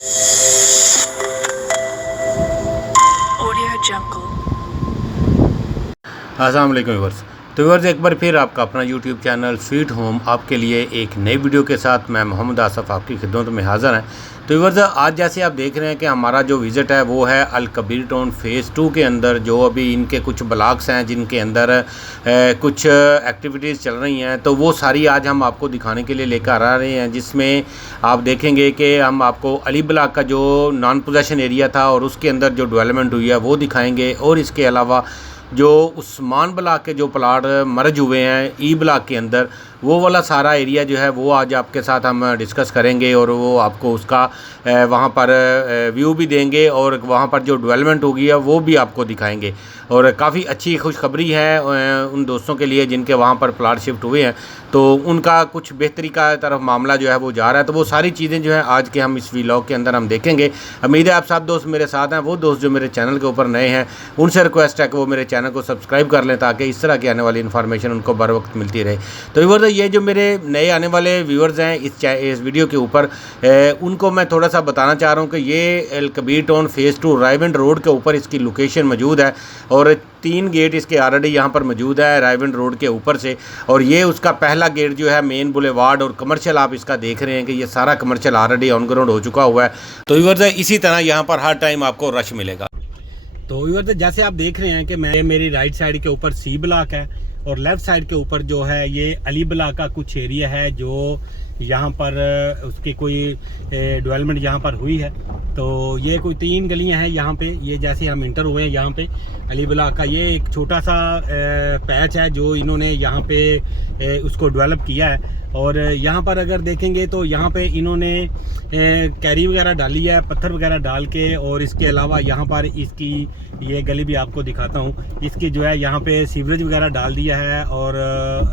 अस्सलाम वालेकुम व्यूअर्स। तो व्यूअर्स, एक बार फिर आपका अपना यूट्यूब चैनल स्वीट होम आपके लिए एक नई वीडियो के साथ मैं मोहम्मद आसफ़ आपकी खिदमत में हाज़िर हैं। तो व्यूअर्स, आज जैसे आप देख रहे हैं कि हमारा जो विज़िट है वो है अल कबीर टाउन फ़ेज़ 2 के अंदर, जो अभी इनके कुछ ब्लॉक्स हैं जिनके अंदर कुछ एक्टिविटीज़ चल रही हैं, तो वो सारी आज हम आपको दिखाने के लिए लेकर आ रहे हैं, जिसमें आप देखेंगे कि हम आपको अली ब्लॉक का जो नॉन पोजेशन एरिया था और उसके अंदर जो डेवलपमेंट हुई है वो दिखाएँगे, और इसके अलावा जो उस्मान ब्लॉक के जो प्लाट मर्ज हुए हैं ई ब्लॉक के अंदर, वो वाला सारा एरिया जो है वो आज आपके साथ हम डिस्कस करेंगे, और वो आपको उसका वहाँ पर व्यू भी देंगे, और वहाँ पर जो डेवलपमेंट होगी है वो भी आपको दिखाएंगे। और काफ़ी अच्छी खुशखबरी है उन दोस्तों के लिए जिनके वहाँ पर प्लाट शिफ्ट हुए हैं, तो उनका कुछ बेहतरी का तरफ मामला जो है वो जा रहा है। तो वो सारी चीज़ें जो है आज के हम इस व्लॉग के अंदर हम देखेंगे। उम्मीद है आप सब दोस्त मेरे साथ हैं। वो दोस्त जो मेरे चैनल के ऊपर नए हैं उनसे रिक्वेस्ट है कि वो मेरे चैनल को सब्सक्राइब कर लें, ताकि इस तरह की आने वाली इन्फॉर्मेशन उनको बर वक्त मिलती रहे। तो व्यूअर्स, ये जो मेरे नए आने वाले व्यूअर्स हैं इस वीडियो के ऊपर, उनको मैं थोड़ा सा बताना चाह रहा हूँ कि ये Al Kabir town phase 2 Raiwind road के ऊपर इसकी लोकेशन मौजूद है, और 3 गेट इसके ऑलरेडी यहाँ पर मौजूद है रायविंड रोड के ऊपर से। और ये उसका पहला गेट जो है मेन बुलेवार्ड और कमर्शियल आप इसका देख रहे हैं कि ये सारा कमर्शियल ऑलरेडी ऑन ग्राउंड हो चुका हुआ है। तो व्यूअर्स, इसी तरह यहाँ पर हर टाइम आपको रश मिलेगा। तो व्यूअर्स, जैसे आप देख रहे हैं कि मेरी राइट साइड के ऊपर सी ब्लॉक है, और लेफ़्ट साइड के ऊपर जो है ये अली ब्लॉक का कुछ एरिया है, जो यहाँ पर उसकी कोई डेवलपमेंट यहाँ पर हुई है। तो ये कोई 3 गलियाँ हैं यहाँ पे, ये जैसे हम इंटर हुए हैं यहाँ पे अली ब्लॉक का ये एक छोटा सा पैच है जो इन्होंने यहाँ पे उसको डेवलप किया है। और यहाँ पर अगर देखेंगे तो यहाँ पे इन्होंने कैरी वगैरह डाली है, पत्थर वगैरह डाल के, और इसके अलावा यहाँ पर इसकी ये गली भी आपको दिखाता हूँ, इसकी जो है यहाँ पे सीवरेज वगैरह डाल दिया है, और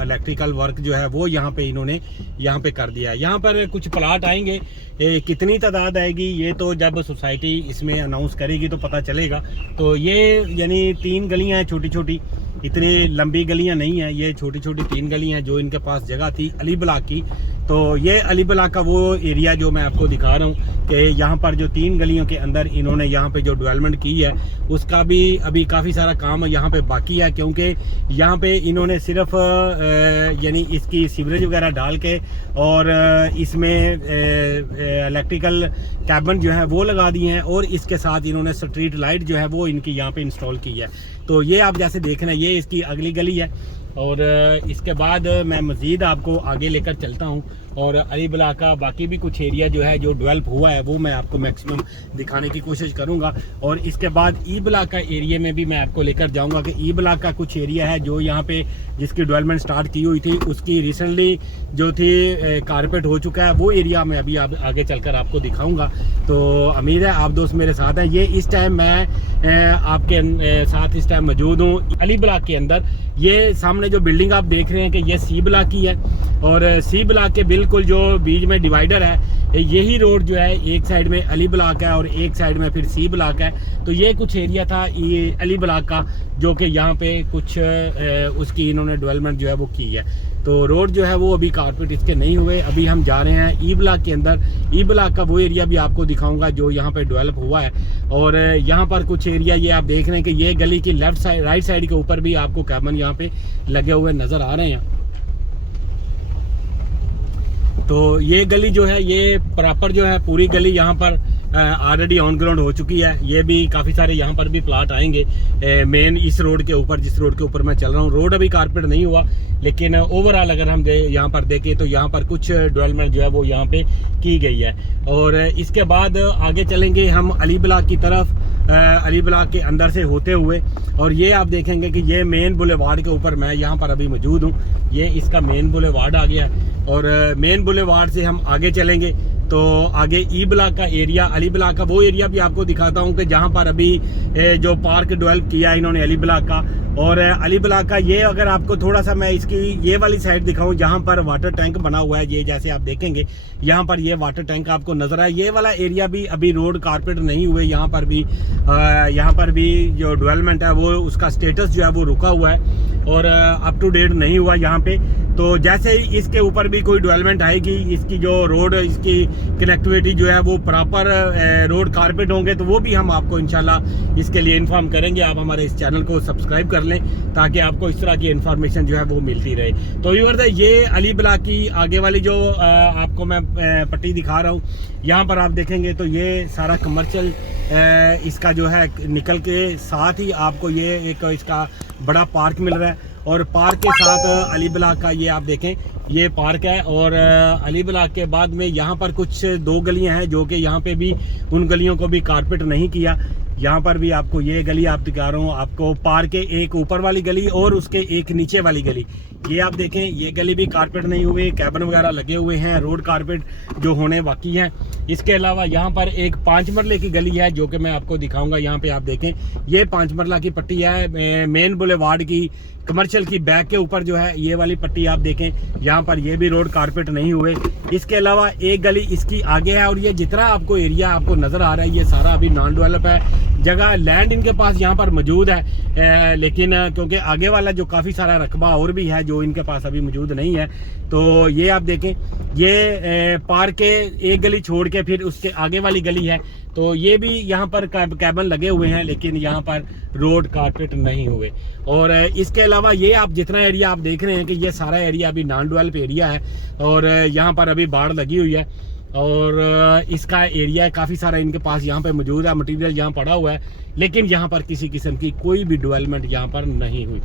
इलेक्ट्रिकल वर्क जो है वो यहाँ पे इन्होंने यहाँ पे कर दिया है। यहाँ पर कुछ प्लाट आएंगे, कितनी तादाद आएगी ये तो जब सोसाइटी इसमें अनाउंस करेगी तो पता चलेगा। तो ये यानी 3 गलियाँ हैं छोटी छोटी, इतनी लंबी गलियां नहीं है, ये छोटी छोटी 3 गलियां हैं जो इनके पास जगह थी अली ब्लॉक की। तो ये अली ब्लॉक का वो एरिया जो मैं आपको दिखा रहा हूँ कि यहाँ पर जो 3 गलियों के अंदर इन्होंने यहाँ पे जो डेवलपमेंट की है उसका भी अभी काफ़ी सारा काम यहाँ पे बाकी है, क्योंकि यहाँ पे इन्होंने सिर्फ यानी इसकी सीवरेज वगैरह डाल के और इसमें इलेक्ट्रिकल कैबिन जो है वो लगा दिए हैं, और इसके साथ इन्होंने स्ट्रीट लाइट जो है वो इनकी यहाँ पे इंस्टॉल की है। तो ये आप जैसे देख रहे हैं ये इसकी अगली गली है, और इसके बाद मैं मज़ीद आपको आगे लेकर चलता हूँ, और अली ब्लॉक का बाकी भी कुछ एरिया जो है जो डेवलप हुआ है वो मैं आपको मैक्सिमम दिखाने की कोशिश करूँगा। और इसके बाद ई ब्लॉक का एरिया में भी मैं आपको लेकर जाऊँगा कि ई ब्लॉक का कुछ एरिया है जो यहाँ पे जिसकी डेवलपमेंट स्टार्ट की हुई थी, उसकी रिसेंटली जो थी कारपेट हो चुका है, वो एरिया मैं अभी आगे चलकर आपको दिखाऊँगा। तो उम्मीद है आप दोस्त मेरे साथ हैं। ये इस टाइम मैं आपके साथ इस टाइम मौजूद हूँ अली ब्लॉक के अंदर। ये सामने जो बिल्डिंग आप देख रहे हैं कि ये सी ब्लॉक की है, और सी ब्लॉक के बिल्कुल जो बीच में डिवाइडर है, यही रोड जो है एक साइड में अली ब्लॉक है और एक साइड में फिर सी ब्लॉक है। तो ये कुछ एरिया था ये अली ब्लॉक का, जो कि यहाँ पे कुछ उसकी इन्होंने डेवलपमेंट जो है वो की है। तो रोड जो है वो अभी कारपेट इसके नहीं हुए। अभी हम जा रहे हैं ई ब्लॉक के अंदर। ई ब्लॉक का वो एरिया भी आपको दिखाऊंगा जो यहाँ पे डेवलप हुआ है। और यहाँ पर कुछ एरिया ये आप देख रहे हैं कि ये गली की लेफ्ट साइड राइट साइड के ऊपर भी आपको कैबिन यहाँ पे लगे हुए नज़र आ रहे हैं। तो ये गली जो है ये प्रॉपर जो है पूरी गली यहाँ पर ऑलरेडी ऑन ग्राउंड हो चुकी है। ये भी काफ़ी सारे यहाँ पर भी प्लाट आएंगे मेन इस रोड के ऊपर, जिस रोड के ऊपर मैं चल रहा हूँ। रोड अभी कारपेट नहीं हुआ, लेकिन ओवरऑल अगर हम यहाँ पर देखें तो यहाँ पर कुछ डेवलपमेंट जो है वो यहाँ पे की गई है। और इसके बाद आगे चलेंगे हम अली ब्लॉक की तरफ, अली ब्लॉक के अंदर से होते हुए, और ये आप देखेंगे कि ये मेन बुलेवार्ड के ऊपर मैं यहाँ पर अभी मौजूद हूँ। ये इसका मेन बुलेवार्ड आ गया है, और मेन बुलेवार्ड से हम आगे चलेंगे तो आगे ई ब्लॉक का एरिया, अली ब्लॉक का वो एरिया भी आपको दिखाता हूँ कि जहाँ पर अभी जो पार्क डेवलप किया है इन्होंने अली ब्लॉक का। और अली ब्लॉक का ये अगर आपको थोड़ा सा मैं इसकी ये वाली साइड दिखाऊं जहाँ पर वाटर टैंक बना हुआ है, ये जैसे आप देखेंगे यहाँ पर ये वाटर टैंक आपको नजर आए। ये वाला एरिया भी अभी रोड कारपेट नहीं हुए, यहाँ पर भी जो डेवलपमेंट है वो उसका स्टेटस जो है वो रुका हुआ है और अप टू डेट नहीं हुआ यहाँ पे। तो जैसे ही इसके ऊपर भी कोई डेवलपमेंट आएगी, इसकी जो रोड, इसकी कनेक्टिविटी जो है वो प्रॉपर रोड कारपेट होंगे, तो वो भी हम आपको इंशाल्लाह इसके लिए इन्फॉर्म करेंगे। आप हमारे इस चैनल को सब्सक्राइब कर लें ताकि आपको इस तरह की इन्फॉर्मेशन जो है वो मिलती रहे। तो व्यूअर्स, ये अली ब्लॉक की आगे वाली जो आपको मैं पट्टी दिखा रहा हूँ, यहाँ पर आप देखेंगे तो ये सारा कमर्शियल इसका जो है निकल के साथ ही आपको ये एक इसका बड़ा पार्क मिल रहा है, और पार्क के साथ अली ब्लॉक का ये आप देखें ये पार्क है। और अली ब्लॉक के बाद में यहाँ पर कुछ 2 गलियाँ हैं जो कि यहाँ पे भी उन गलियों को भी कारपेट नहीं किया। यहाँ पर भी आपको ये गली आप दिखा रहा हूँ, आपको पार्क के एक ऊपर वाली गली और उसके एक नीचे वाली गली, ये आप देखें ये गली भी कारपेट नहीं हुए, कैबन वगैरह लगे हुए हैं, रोड कारपेट जो होने बाकी हैं। इसके अलावा यहाँ पर एक 5 मरले की गली है जो कि मैं आपको दिखाऊंगा। यहाँ पे आप देखें ये 5 मरला की पट्टी है, मेन बुलेवार्ड की कमर्शियल की बैक के ऊपर जो है ये वाली पट्टी आप देखें, यहाँ पर ये भी रोड कारपेट नहीं हुए। इसके अलावा एक गली इसकी आगे है, और ये जितना आपको एरिया आपको नज़र आ रहा है ये सारा अभी नॉन डेवलप है जगह। लैंड इनके पास यहाँ पर मौजूद है, लेकिन क्योंकि आगे वाला जो काफ़ी सारा रकबा और भी है जो इनके पास अभी मौजूद नहीं है। तो ये आप देखें ये पार्क के एक गली छोड़ के फिर उसके आगे वाली गली है, तो ये भी यहाँ पर कैबन लगे हुए हैं, लेकिन यहाँ पर रोड कारपेट नहीं हुए। और इसके अलावा ये आप जितना एरिया आप देख रहे हैं कि ये सारा एरिया अभी नॉन डेवलप एरिया है, और यहाँ पर अभी बाढ़ लगी हुई है, और इसका एरिया काफ़ी सारा इनके पास यहाँ पे मौजूद है, मटेरियल यहाँ पड़ा हुआ है, लेकिन यहाँ पर किसी किस्म की कोई भी डेवलपमेंट यहाँ पर नहीं हुई।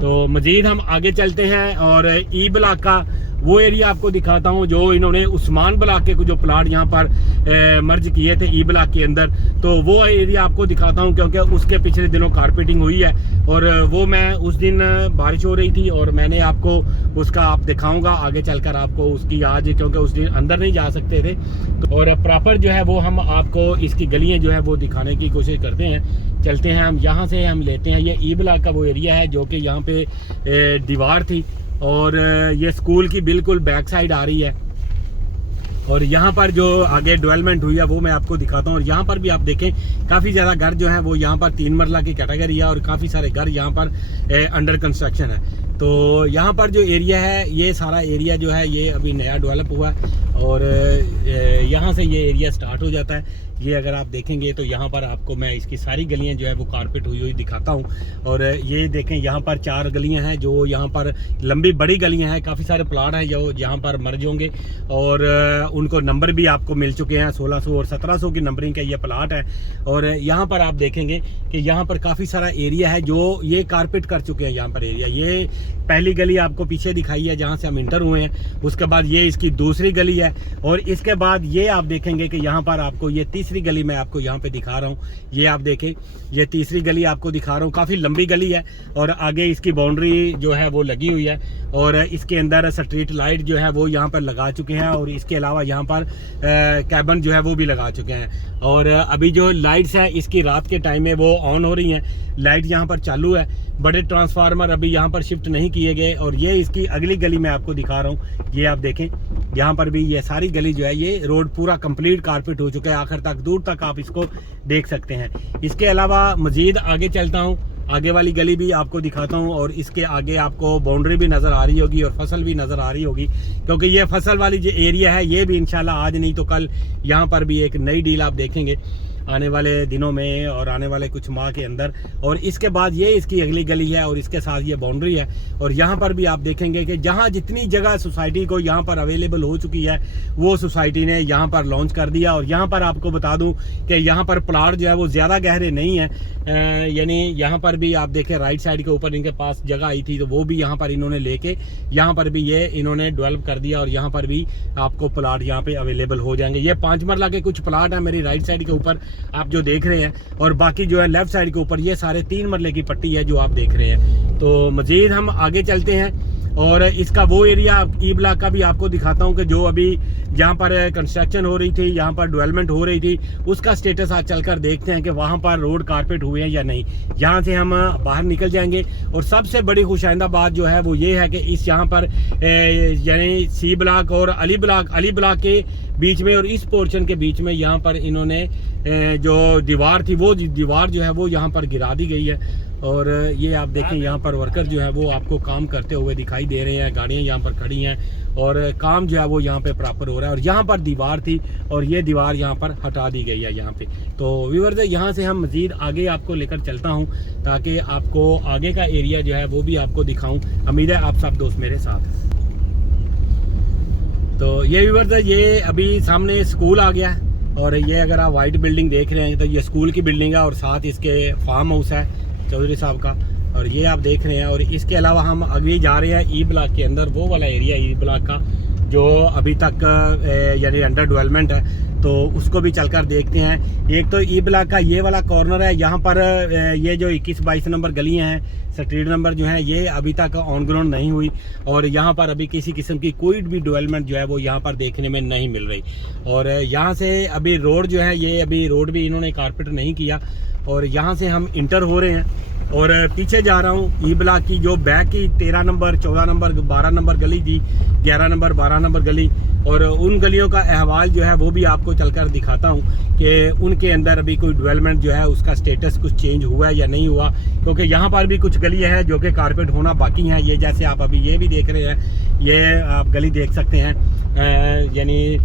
तो मज़ीद हम आगे चलते हैं और ई ब्लॉक का वो एरिया आपको दिखाता हूँ जो इन्होंने उस्मान ब्लॉक के जो प्लाट यहाँ पर मर्ज किए थे ई ब्लॉक के अंदर, तो वो एरिया आपको दिखाता हूँ क्योंकि उसके पिछले दिनों कारपेटिंग हुई है, और वो मैं उस दिन बारिश हो रही थी और मैंने आपको उसका आप दिखाऊंगा आगे चलकर आपको उसकी आज, क्योंकि उस दिन अंदर नहीं जा सकते थे। तो और प्रॉपर जो है वो हम आपको इसकी गलियाँ जो है वो दिखाने की कोशिश करते हैं। चलते हैं हम यहाँ से, हम लेते हैं ये ई ब्लॉक का वो एरिया है जो कि यहाँ पे दीवार थी, और ये स्कूल की बिल्कुल बैक साइड आ रही है, और यहाँ पर जो आगे डेवलपमेंट हुई है वो मैं आपको दिखाता हूँ। और यहाँ पर भी आप देखें काफ़ी ज़्यादा घर जो है वो यहाँ पर 3 मरला की कैटेगरी है, और काफ़ी सारे घर यहाँ पर अंडर कंस्ट्रक्शन है। तो यहाँ पर जो एरिया है ये सारा एरिया जो है ये अभी नया डेवलप हुआ है, और यहाँ से ये एरिया स्टार्ट हो जाता है। ये अगर आप देखेंगे तो यहाँ पर आपको मैं इसकी सारी गलियाँ जो है वो कारपेट हुई हुई दिखाता हूँ। और ये देखें यहाँ पर 4 गलियाँ हैं जो यहाँ पर लंबी बड़ी गलियाँ हैं, काफ़ी सारे प्लाट हैं जो यहाँ पर मर्ज होंगे, और उनको नंबर भी आपको मिल चुके हैं, 1600 और 1700 की नंबरिंग का ये प्लाट है। और यहाँ पर आप देखेंगे कि यहाँ पर काफ़ी सारा एरिया है जो ये कारपेट कर चुके हैं। यहाँ पर एरिया ये पहली गली आपको पीछे दिखाई है जहाँ से हम इंटर हुए हैं, उसके बाद ये इसकी दूसरी गली है, और इसके बाद ये आप देखेंगे कि यहाँ पर आपको ये तीसरी गली मैं आपको यहाँ पे दिखा रहा हूँ। ये आप देखें ये तीसरी गली आपको दिखा रहा हूँ, काफ़ी लंबी गली है, और आगे इसकी बाउंड्री जो है वो लगी हुई है, और इसके अंदर स्ट्रीट लाइट जो है वो यहाँ पर लगा चुके हैं, और इसके अलावा यहाँ पर कैबन जो है वो भी लगा चुके हैं। और अभी जो लाइट्स हैं इसकी रात के टाइम में वो ऑन हो रही हैं, लाइट यहाँ पर चालू है। बड़े ट्रांसफार्मर अभी यहाँ पर शिफ्ट नहीं किए गए। और ये इसकी अगली गली मैं आपको दिखा रहा हूँ, ये आप देखें यहाँ पर भी ये सारी गली जो है ये रोड पूरा कंप्लीट कारपेट हो चुका है, आखिर तक दूर तक आप इसको देख सकते हैं। इसके अलावा मज़ीद आगे चलता हूँ, आगे वाली गली भी आपको दिखाता हूँ, और इसके आगे आपको बाउंड्री भी नज़र आ रही होगी और फसल भी नज़र आ रही होगी, क्योंकि ये फसल वाली जो एरिया है ये भी इंशाल्लाह आज नहीं तो कल यहाँ पर भी एक नई डील आप देखेंगे आने वाले दिनों में और आने वाले कुछ माह के अंदर। और इसके बाद ये इसकी अगली गली है और इसके साथ ये बाउंड्री है, और यहाँ पर भी आप देखेंगे कि जहाँ जितनी जगह सोसाइटी को यहाँ पर अवेलेबल हो चुकी है वो सोसाइटी ने यहाँ पर लॉन्च कर दिया। और यहाँ पर आपको बता दूँ कि यहाँ पर प्लाट जो है वो ज़्यादा गहरे नहीं है, यानी यहाँ पर भी आप देखें राइट साइड के ऊपर इनके पास जगह आई थी तो वो भी यहाँ पर इन्होंने लेके यहाँ पर भी ये इन्होंने डेवलप कर दिया, और यहाँ पर भी आपको प्लाट यहाँ पे अवेलेबल हो जाएंगे। ये 5 मरला के कुछ प्लाट है मेरी राइट साइड के ऊपर आप जो देख रहे हैं, और बाकी जो है लेफ्ट साइड के ऊपर ये सारे 3 मरले की पट्टी है जो आप देख रहे हैं। तो मजीद हम आगे चलते हैं और इसका वो एरिया ई ब्लॉक का भी आपको दिखाता हूँ कि जो अभी जहाँ पर कंस्ट्रक्शन हो रही थी, यहाँ पर डेवलपमेंट हो रही थी, उसका स्टेटस आज चलकर देखते हैं कि वहाँ पर रोड कारपेट हुए हैं या नहीं। यहाँ से हम बाहर निकल जाएंगे, और सबसे बड़ी खुशाइंदा बात जो है वो ये है कि इस यहाँ पर यानी सी ब्लॉक और अली ब्लॉक के बीच में और इस पोर्शन के बीच में यहाँ पर इन्होंने जो दीवार थी वो दीवार जो है वो यहाँ पर गिरा दी गई है। और ये आप देखें यहाँ पर वर्कर जो है वो आपको काम करते हुए दिखाई दे रहे हैं, गाड़ियाँ यहाँ पर खड़ी हैं और काम जो है वो यहाँ पे प्रॉपर हो रहा है। और यहाँ पर दीवार थी और ये दीवार यहाँ पर हटा दी गई है यहाँ पे। तो व्यूअर्स यहाँ से हम मज़ीद आगे आपको लेकर चलता हूँ ताकि आपको आगे का एरिया जो है वो भी आपको दिखाऊँ। उम्मीद है आप सब दोस्त मेरे साथ हैं। तो ये व्यूअर्स ये अभी सामने स्कूल आ गया है और ये अगर आप वाइट बिल्डिंग देख रहे हैं तो ये स्कूल की बिल्डिंग है और साथ इसके फार्म हाउस है चौधरी साहब का, और ये आप देख रहे हैं। और इसके अलावा हम अभी जा रहे हैं ई ब्लॉक के अंदर, वो वाला एरिया ई ब्लॉक का जो अभी तक यानी अंडर डेवलपमेंट है, तो उसको भी चलकर देखते हैं। एक तो ई ब्लॉक का ये वाला कॉर्नर है, यहाँ पर ये जो 21-22 नंबर गलियाँ हैं, स्ट्रीट नंबर जो है ये अभी तक ऑन ग्राउंड नहीं हुई और यहाँ पर अभी किसी किस्म की कोई भी डेवलपमेंट जो है वो यहाँ पर देखने में नहीं मिल रही। और यहाँ से अभी रोड जो है ये अभी रोड भी इन्होंने कारपेट नहीं किया और यहाँ से हम इंटर हो रहे हैं और पीछे जा रहा हूँ ई ब्लॉक की जो बैक की 13 नंबर 14 नंबर 12 नंबर गली थी, 11 नंबर 12 नंबर गली, और उन गलियों का अहवाल जो है वो भी आपको चलकर दिखाता हूँ कि उनके अंदर अभी कोई डेवलपमेंट जो है उसका स्टेटस कुछ चेंज हुआ है या नहीं हुआ। क्योंकि यहाँ पर भी कुछ गलियाँ हैं जो कि कारपेट होना बाकी हैं। ये जैसे आप अभी ये भी देख रहे हैं, ये आप गली देख सकते हैं, यानी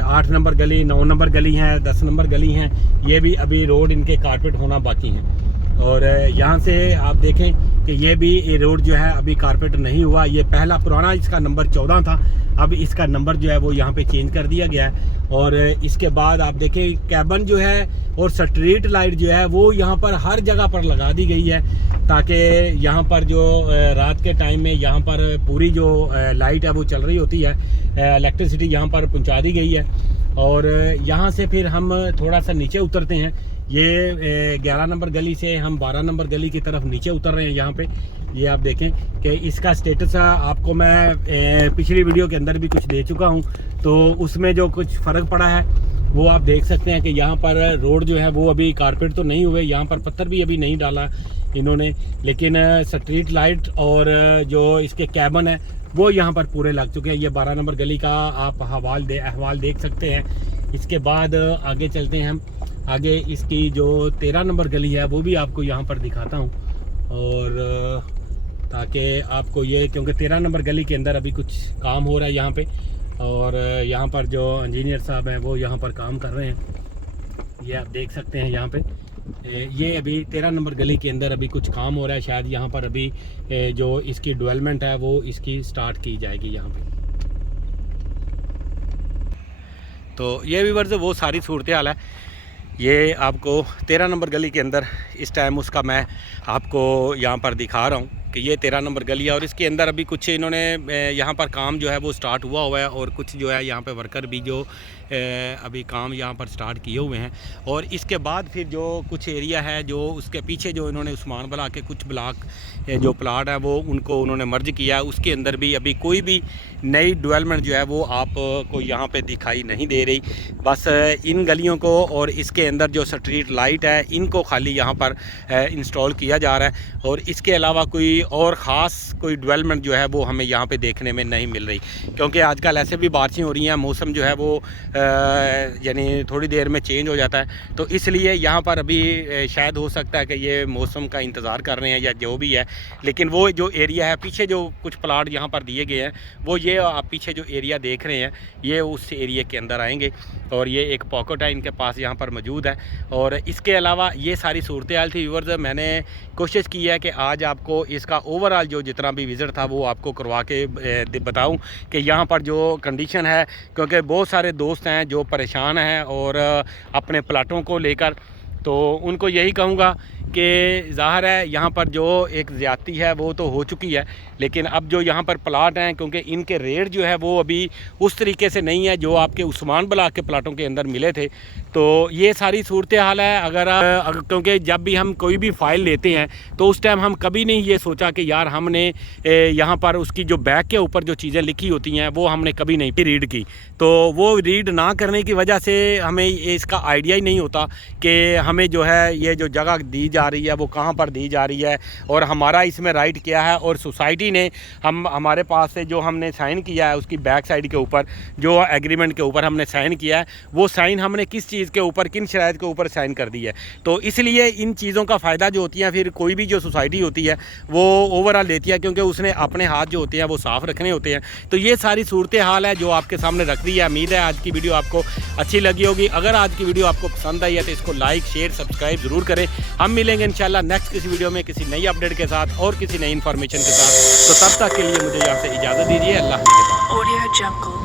8 नंबर गली, 9 नंबर गली हैं, 10 नंबर गली हैं, ये भी अभी रोड इनके कारपेट होना बाकी हैं। और यहाँ से आप देखें कि ये भी ये रोड जो है अभी कारपेट नहीं हुआ। ये पहला पुराना इसका नंबर 14 था, अब इसका नंबर जो है वो यहाँ पे चेंज कर दिया गया है। और इसके बाद आप देखें कैबन जो है और स्ट्रीट लाइट जो है वो यहाँ पर हर जगह पर लगा दी गई है ताकि यहाँ पर जो रात के टाइम में यहाँ पर पूरी जो लाइट है वो चल रही होती है, इलेक्ट्रिसिटी यहाँ पर पहुँचा दी गई है। और यहाँ से फिर हम थोड़ा सा नीचे उतरते हैं। ये 11 नंबर गली से हम 12 नंबर गली की तरफ नीचे उतर रहे हैं। यहाँ पे ये आप देखें कि इसका स्टेटस आपको मैं पिछली वीडियो के अंदर भी कुछ दे चुका हूँ, तो उसमें जो कुछ फ़र्क पड़ा है वो आप देख सकते हैं कि यहाँ पर रोड जो है वो अभी कारपेट तो नहीं हुए, यहाँ पर पत्थर भी अभी नहीं डाला इन्होंने, लेकिन स्ट्रीट लाइट और जो इसके कैबन है वो यहाँ पर पूरे लग चुके हैं। ये 12 नंबर गली का आप अहवाल देख सकते हैं। इसके बाद आगे चलते हैं हम, आगे इसकी जो 13 नंबर गली है वो भी आपको यहाँ पर दिखाता हूँ, और ताकि आपको ये, क्योंकि 13 नंबर गली के अंदर अभी कुछ काम हो रहा है यहाँ पे, और यहाँ पर जो इंजीनियर साहब हैं वो यहाँ पर काम कर रहे हैं। ये आप देख सकते हैं यहाँ पे, ये अभी 13 नंबर गली के अंदर अभी कुछ काम हो रहा है। शायद यहाँ पर अभी जो इसकी डेवलपमेंट है वो इसकी स्टार्ट की जाएगी यहाँ पे। तो ये व्यूअर्स वो सारी सूरत हाल है। ये आपको 13 नंबर गली के अंदर इस टाइम उसका मैं आपको यहाँ पर दिखा रहा हूँ कि ये 13 नंबर गली है और इसके अंदर अभी कुछ इन्होंने यहाँ पर काम जो है वो स्टार्ट हुआ है और कुछ जो है यहाँ पे वर्कर भी जो अभी काम यहाँ पर स्टार्ट किए हुए हैं। और इसके बाद फिर जो कुछ एरिया है जो उसके पीछे जो इन्होंने उस्मान ब्लॉक के कुछ ब्लॉक जो प्लाट है वो उनको उन्होंने मर्ज किया है, उसके अंदर भी अभी कोई भी नई डेवलपमेंट जो है वो आपको यहाँ पे दिखाई नहीं दे रही। बस इन गलियों को और इसके अंदर जो स्ट्रीट लाइट है इनको खाली यहाँ पर इंस्टॉल किया जा रहा है और इसके अलावा कोई और ख़ास कोई डेवलपमेंट जो है वो हमें यहाँ पे देखने में नहीं मिल रही। क्योंकि आजकल ऐसे भी बारिशें हो रही हैं, मौसम जो है वो यानी थोड़ी देर में चेंज हो जाता है, तो इसलिए यहाँ पर अभी शायद हो सकता है कि ये मौसम का इंतज़ार कर रहे हैं या जो भी है। लेकिन वो जो एरिया है पीछे जो कुछ प्लाट यहाँ पर दिए गए हैं वो ये आप पीछे जो एरिया देख रहे हैं ये उस एरिया के अंदर आएंगे। और ये एक पॉकेट है इनके पास यहाँ पर मौजूद है। और इसके अलावा ये सारी सूरत हाल थी व्यूअर्स। मैंने कोशिश की है कि आज आपको इसका ओवरऑल जो जितना भी विज़िट था वो आपको करवा के बताऊं कि यहाँ पर जो कंडीशन है, क्योंकि बहुत सारे दोस्त हैं जो परेशान हैं और अपने प्लाटों को लेकर, तो उनको यही कहूँगा कि ज़ाहिर है यहाँ पर जो एक ज़्यादती है वो तो हो चुकी है, लेकिन अब जो यहाँ पर प्लाट हैं क्योंकि इनके रेट जो है वो अभी उस तरीके से नहीं है जो आपके उस्मान ब्लॉक के प्लाटों के अंदर मिले थे। तो ये सारी सूरत हाल है। अगर क्योंकि जब भी हम कोई भी फ़ाइल लेते हैं तो उस टाइम हम कभी नहीं ये सोचा कि यार हमने यहाँ पर उसकी जो बैक के ऊपर जो चीज़ें लिखी होती हैं वो हमने कभी नहीं रीड की। तो वो रीड ना करने की वजह से हमें इसका आइडिया ही नहीं होता कि हमें जो है ये जो जगह दी जा जा रही है वो कहाँ पर दी जा रही है और हमारा इसमें राइट क्या है, और सोसाइटी ने हमारे पास से जो हमने साइन किया है उसकी बैक साइड के ऊपर जो एग्रीमेंट के ऊपर हमने साइन किया है वो साइन हमने किस चीज़ के ऊपर, किन शराइत के ऊपर साइन कर दी है। तो इसलिए इन चीज़ों का फ़ायदा जो होती है फिर कोई भी जो सोसाइटी होती है वो ओवरऑल लेती है, क्योंकि उसने अपने हाथ जो होते हैं वो साफ़ रखने होते हैं। तो ये सारी सूरत हाल है जो आपके सामने रख दी है। उम्मीद है आज की वीडियो आपको अच्छी लगी होगी। अगर आज की वीडियो आपको पसंद आई है तो इसको लाइक शेयर सब्सक्राइब ज़रूर करें। हम मिलेंगे इंशाल्लाह नेक्स्ट किसी वीडियो में किसी नई अपडेट के साथ और किसी नई इन्फॉर्मेशन के साथ। तो तब तक के लिए मुझे यहाँ से इजाज़त दीजिए। अल्लाह हाफ़िज़।